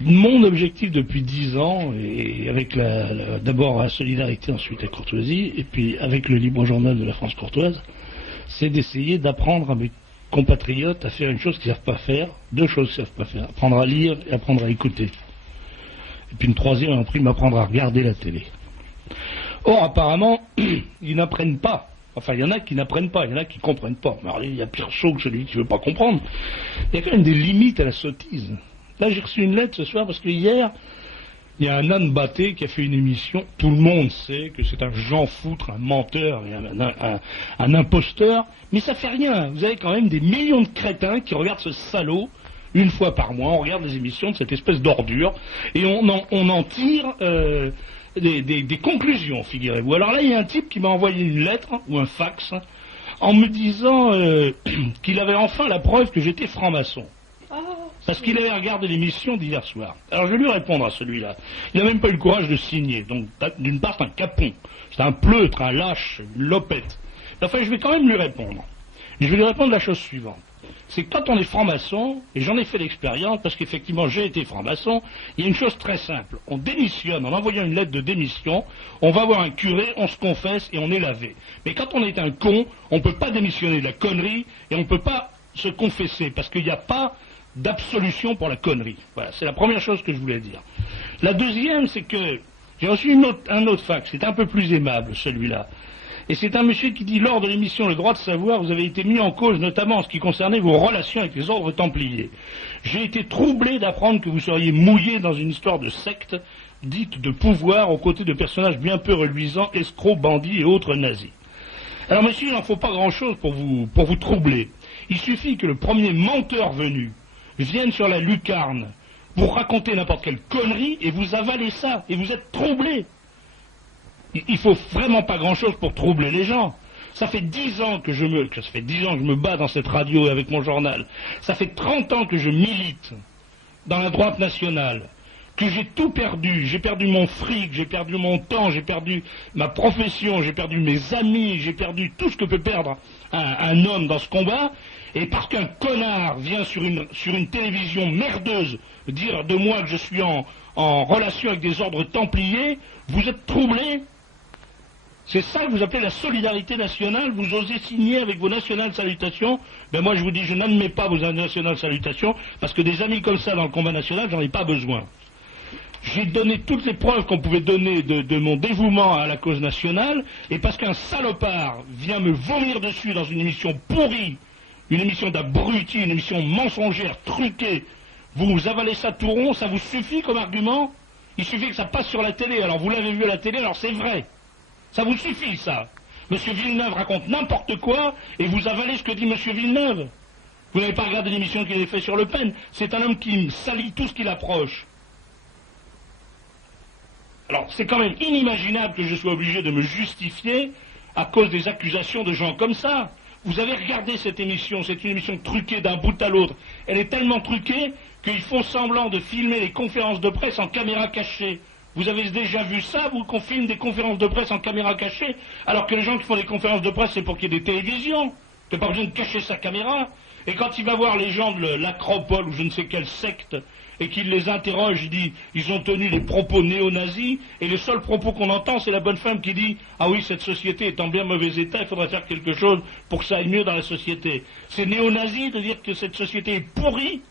Mon objectif depuis 10 ans, et avec d'abord la solidarité, ensuite la courtoisie, et puis avec le libre journal de la France courtoise, c'est d'essayer d'apprendre à mes compatriotes à faire une chose qu'ils ne savent pas faire, deux choses qu'ils ne savent pas faire, apprendre à lire et apprendre à écouter. Et puis une troisième, on a appris m'apprendre à regarder la télé. Or, apparemment, ils n'apprennent pas. Enfin, il y en a qui n'apprennent pas, il y en a qui ne comprennent pas. Mais alors, il y a pire saut que celui qui ne veut pas comprendre. Il y a quand même des limites à la sottise. Là, j'ai reçu une lettre ce soir parce que hier, il y a un âne batté qui a fait une émission. Tout le monde sait que c'est un Jean Foutre, un menteur et un imposteur. Mais ça fait rien. Vous avez quand même des millions de crétins qui regardent ce salaud une fois par mois. On regarde les émissions de cette espèce d'ordure et on en tire des conclusions, figurez-vous. Alors là, il y a un type qui m'a envoyé une lettre ou un fax en me disant qu'il avait enfin la preuve que j'étais franc-maçon. Parce qu'il avait regardé l'émission d'hier soir. Alors je vais lui répondre à celui-là. Il n'a même pas eu le courage de signer. Donc d'une part, c'est un capon. C'est un pleutre, un lâche, une lopette. Enfin, je vais quand même lui répondre. Et je vais lui répondre la chose suivante. C'est que quand on est franc-maçon, et j'en ai fait l'expérience, parce qu'effectivement j'ai été franc-maçon, il y a une chose très simple. On démissionne, en envoyant une lettre de démission, on va voir un curé, on se confesse et on est lavé. Mais quand on est un con, on ne peut pas démissionner de la connerie, et on ne peut pas se confesser, parce qu'il n'y a pas d'absolution pour la connerie. Voilà, c'est la première chose que je voulais dire. La deuxième, c'est que j'ai reçu un autre fax, c'est un peu plus aimable celui-là. Et c'est un monsieur qui dit, lors de l'émission Le droit de savoir, vous avez été mis en cause, notamment en ce qui concernait vos relations avec les ordres templiers. J'ai été troublé d'apprendre que vous seriez mouillé dans une histoire de secte, dite de pouvoir, aux côtés de personnages bien peu reluisants, escrocs, bandits et autres nazis. Alors monsieur, il n'en faut pas grand-chose pour vous troubler. Il suffit que le premier menteur venu viennent sur la lucarne pour raconter n'importe quelle connerie et vous avalez ça et vous êtes troublés. Il faut vraiment pas grand-chose pour troubler les gens. Ça fait 10 ans que je me bats dans cette radio avec mon journal. Ça fait 30 ans que je milite dans la droite nationale, que j'ai tout perdu. J'ai perdu mon fric, j'ai perdu mon temps, j'ai perdu ma profession, j'ai perdu mes amis, j'ai perdu tout ce que peut perdre un homme dans ce combat. Et parce qu'un connard vient sur une télévision merdeuse dire de moi que je suis en relation avec des ordres templiers, vous êtes troublés. C'est ça que vous appelez la solidarité nationale. Vous osez signer avec vos nationales salutations. Ben moi je vous dis, je n'admets pas vos nationales salutations, parce que des amis comme ça dans le combat national, j'en ai pas besoin. J'ai donné toutes les preuves qu'on pouvait donner de mon dévouement à la cause nationale, et parce qu'un salopard vient me vomir dessus dans une émission pourrie, une émission d'abruti, une émission mensongère, truquée, vous avalez ça tout rond, ça vous suffit comme argument? Il suffit que ça passe sur la télé, alors vous l'avez vu à la télé, alors c'est vrai. Ça vous suffit, ça. Monsieur Villeneuve raconte n'importe quoi, et vous avalez ce que dit Monsieur Villeneuve. Vous n'avez pas regardé l'émission qu'il a fait sur Le Pen. C'est un homme qui salit tout ce qu'il approche. Alors, c'est quand même inimaginable que je sois obligé de me justifier à cause des accusations de gens comme ça. Vous avez regardé cette émission, c'est une émission truquée d'un bout à l'autre. Elle est tellement truquée qu'ils font semblant de filmer les conférences de presse en caméra cachée. Vous avez déjà vu ça, vous, qu'on filme des conférences de presse en caméra cachée, alors que les gens qui font des conférences de presse, c'est pour qu'il y ait des télévisions. T'as pas besoin de cacher sa caméra. Et quand il va voir les gens de l'Acropole ou je ne sais quelle secte, et qu'il les interroge, il dit, ils ont tenu des propos néo-nazis, et les seuls propos qu'on entend, c'est la bonne femme qui dit, ah oui, cette société est en bien mauvais état, il faudrait faire quelque chose pour que ça aille mieux dans la société. C'est néo-nazi de dire que cette société est pourrie.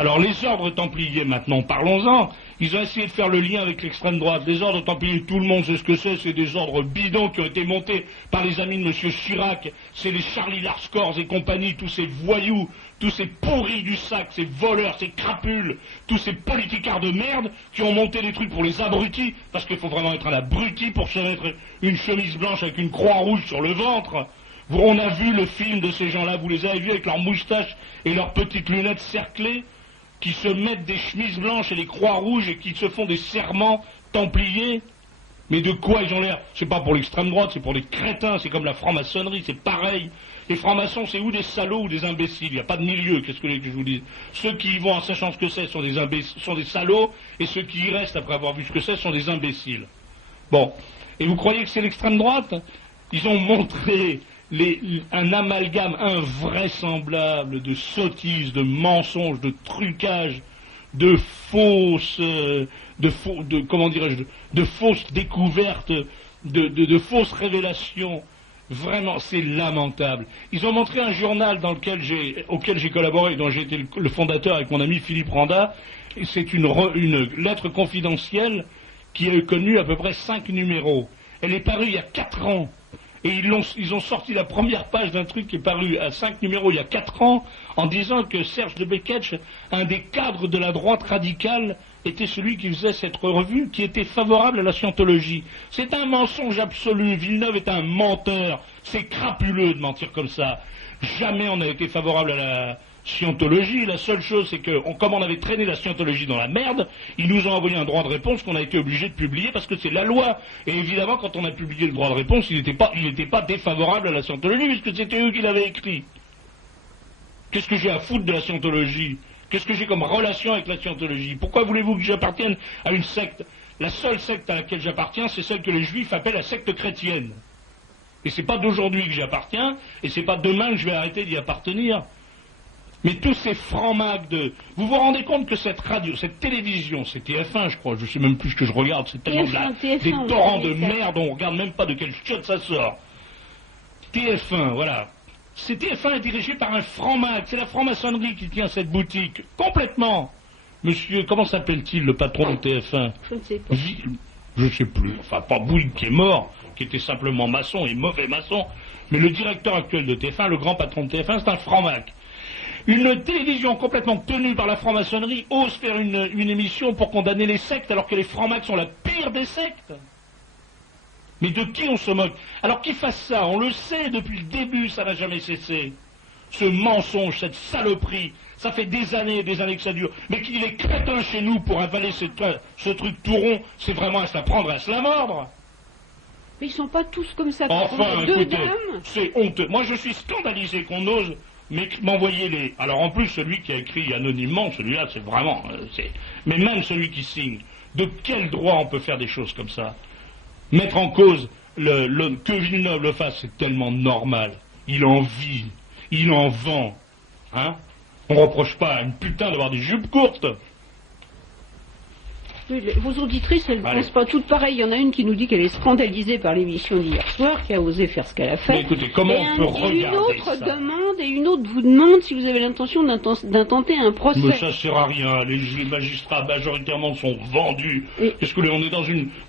Alors les ordres templiers, maintenant, parlons-en, ils ont essayé de faire le lien avec l'extrême droite. Les ordres templiers, tout le monde sait ce que c'est des ordres bidons qui ont été montés par les amis de M. Chirac, c'est les Charlie Larscors et compagnie, tous ces voyous, tous ces pourris du sac, ces voleurs, ces crapules, tous ces politicards de merde qui ont monté des trucs pour les abrutis, parce qu'il faut vraiment être un abruti pour se mettre une chemise blanche avec une croix rouge sur le ventre. On a vu le film de ces gens-là, vous les avez vus avec leurs moustaches et leurs petites lunettes cerclées, qui se mettent des chemises blanches et des croix rouges et qui se font des serments templiers. Mais de quoi ils ont l'air? C'est pas pour l'extrême droite, c'est pour les crétins, c'est comme la franc-maçonnerie, c'est pareil. Les francs-maçons, c'est ou des salauds ou des imbéciles, il n'y a pas de milieu, qu'est-ce que je vous dis? Ceux qui y vont en sachant ce que c'est sont des salauds, et ceux qui y restent après avoir vu ce que c'est sont des imbéciles. Bon, et vous croyez que c'est l'extrême droite? Ils ont montré un amalgame invraisemblable de sottises, de mensonges, de trucages, de fausses, comment dirais-je, de fausses découvertes, de fausses révélations. Vraiment, c'est lamentable. Ils ont montré un journal auquel j'ai collaboré, dont j'ai été le fondateur avec mon ami Philippe Randa. C'est une lettre confidentielle qui a connu à peu près 5 numéros. Elle est parue il y a 4 ans. Et ils ont sorti la première page d'un truc qui est paru à 5 numéros il y a 4 ans, en disant que Serge de Beketch, un des cadres de la droite radicale, était celui qui faisait cette revue, qui était favorable à la scientologie. C'est un mensonge absolu. Villeneuve est un menteur. C'est crapuleux de mentir comme ça. Jamais on n'a été favorable à la scientologie. La seule chose, c'est que, comme on avait traîné la scientologie dans la merde, ils nous ont envoyé un droit de réponse qu'on a été obligé de publier parce que c'est la loi. Et évidemment, quand on a publié le droit de réponse, il n'était pas défavorable à la scientologie puisque c'était eux qui l'avaient écrit. Qu'est-ce que j'ai à foutre de la scientologie? Qu'est-ce que j'ai comme relation avec la scientologie? Pourquoi voulez-vous que j'appartienne à une secte? La seule secte à laquelle j'appartiens, c'est celle que les juifs appellent la secte chrétienne. Et c'est pas d'aujourd'hui que j'y appartiens, et c'est pas demain que je vais arrêter d'y appartenir. Mais tous ces francs-macs de... Vous vous rendez compte que cette radio, cette télévision, c'est TF1 je crois, je sais même plus ce que je regarde, c'est tellement des torrents de merde, on regarde même pas de quel shot ça sort. TF1, voilà. TF1 est dirigé par un franc-mac, c'est la franc-maçonnerie qui tient cette boutique, complètement. Monsieur, comment s'appelle-t-il le patron de TF1? Je ne sais pas. Je ne sais plus, enfin pas Bouygues qui est mort, qui était simplement maçon et mauvais maçon, mais le directeur actuel de TF1, le grand patron de TF1, c'est un franc-mac. Une télévision complètement tenue par la franc-maçonnerie ose faire une émission pour condamner les sectes alors que les francs-macs sont la pire des sectes. Mais de qui on se moque? Alors qu'ils fassent ça, on le sait depuis le début, ça n'a jamais cessé. Ce mensonge, cette saloperie, ça fait des années que ça dure. Mais qu'il est crétin chez nous pour avaler ce truc tout rond, c'est vraiment à se la prendre et à se la mordre. Mais ils sont pas tous comme ça. Enfin, écoutez, c'est honteux. Moi je suis scandalisé qu'on ose m'envoyer les... Alors en plus, celui qui a écrit anonymement, celui-là, c'est vraiment... Mais même celui qui signe, de quel droit on peut faire des choses comme ça? Mettre en cause que Villeneuve le fasse, c'est tellement normal. Il en vit, il en vend. Hein? On reproche pas à une putain d'avoir des jupes courtes. Oui, vos auditrices, elles ne pensent pas toutes pareilles. Il y en a une qui nous dit qu'elle est scandalisée par l'émission d'hier soir, qui a osé faire ce qu'elle a fait. Mais écoutez, comment on peut regarder une autre demande, et une autre vous demande si vous avez l'intention d'intenter un procès. Mais ça sert à rien. Les magistrats majoritairement sont vendus. Qu'est-ce que on est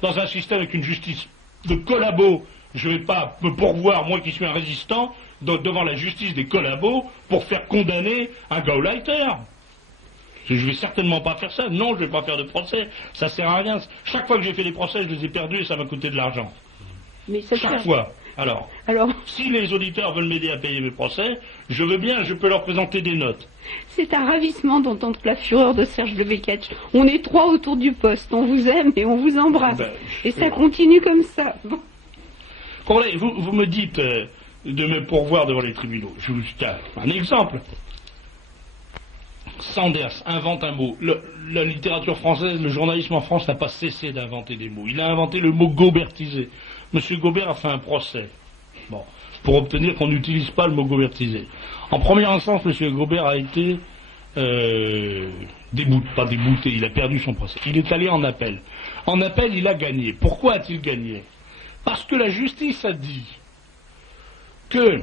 dans un système avec une justice de collabos. Je ne vais pas me pourvoir, moi qui suis un résistant, devant la justice des collabos pour faire condamner un Gauleiter. Je ne vais certainement pas faire ça. Non, je ne vais pas faire de procès. Ça sert à rien. Chaque fois que j'ai fait des procès, je les ai perdus et ça m'a coûté de l'argent. Mais ça chaque fois. Alors, si les auditeurs veulent m'aider à payer mes procès, je veux bien, je peux leur présenter des notes. C'est un ravissement d'entendre la fureur de Serge de Beketch. On est 3 autour du poste. On vous aime et on vous embrasse. Et ça continue comme ça. Bon. Vous me dites de me pourvoir devant les tribunaux. Je vous donne un exemple. Sanders invente un mot. La littérature française, le journalisme en France n'a pas cessé d'inventer des mots. Il a inventé le mot gobertisé. Monsieur Gobert a fait un procès. Bon, pour obtenir qu'on n'utilise pas le mot gobertisé. En première instance, monsieur Gobert a été pas débouté, il a perdu son procès. Il est allé en appel. En appel, il a gagné. Pourquoi a-t-il gagné? Parce que la justice a dit que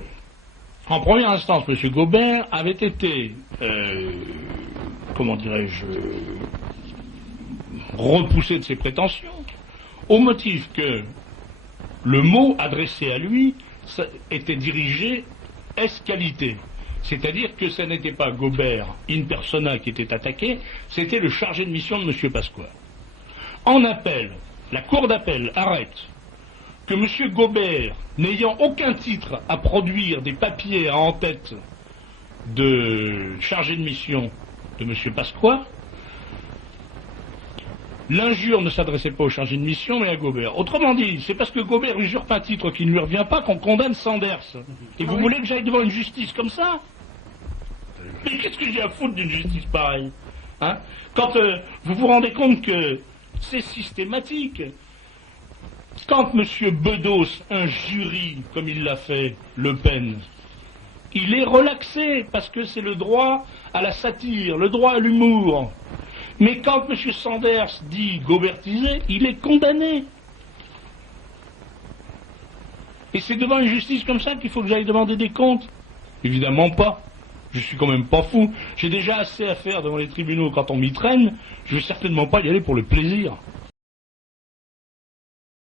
en première instance, M. Gobert avait été, repoussé de ses prétentions, au motif que le mot adressé à lui était dirigé escalité. C'est-à-dire que ce n'était pas Gobert in persona qui était attaqué, c'était le chargé de mission de M. Pasqua. En appel, la cour d'appel arrête que M. Gobert, n'ayant aucun titre à produire des papiers en tête de chargé de mission de M. Pasqua, l'injure ne s'adressait pas au chargé de mission, mais à Gobert. Autrement dit, c'est parce que Gobert usurpe un titre qui ne lui revient pas qu'on condamne Sanders. Et vous voulez que j'aille devant une justice comme ça? Mais qu'est-ce que j'ai à foutre d'une justice pareille? Hein? Quand vous vous rendez compte que c'est systématique. Quand M. Bedos injurie, comme il l'a fait, Le Pen, il est relaxé, parce que c'est le droit à la satire, le droit à l'humour. Mais quand M. Sanders dit gobertiser, il est condamné. Et c'est devant une justice comme ça qu'il faut que j'aille demander des comptes? Évidemment pas. Je suis quand même pas fou. J'ai déjà assez à faire devant les tribunaux quand on m'y traîne. Je vais certainement pas y aller pour le plaisir.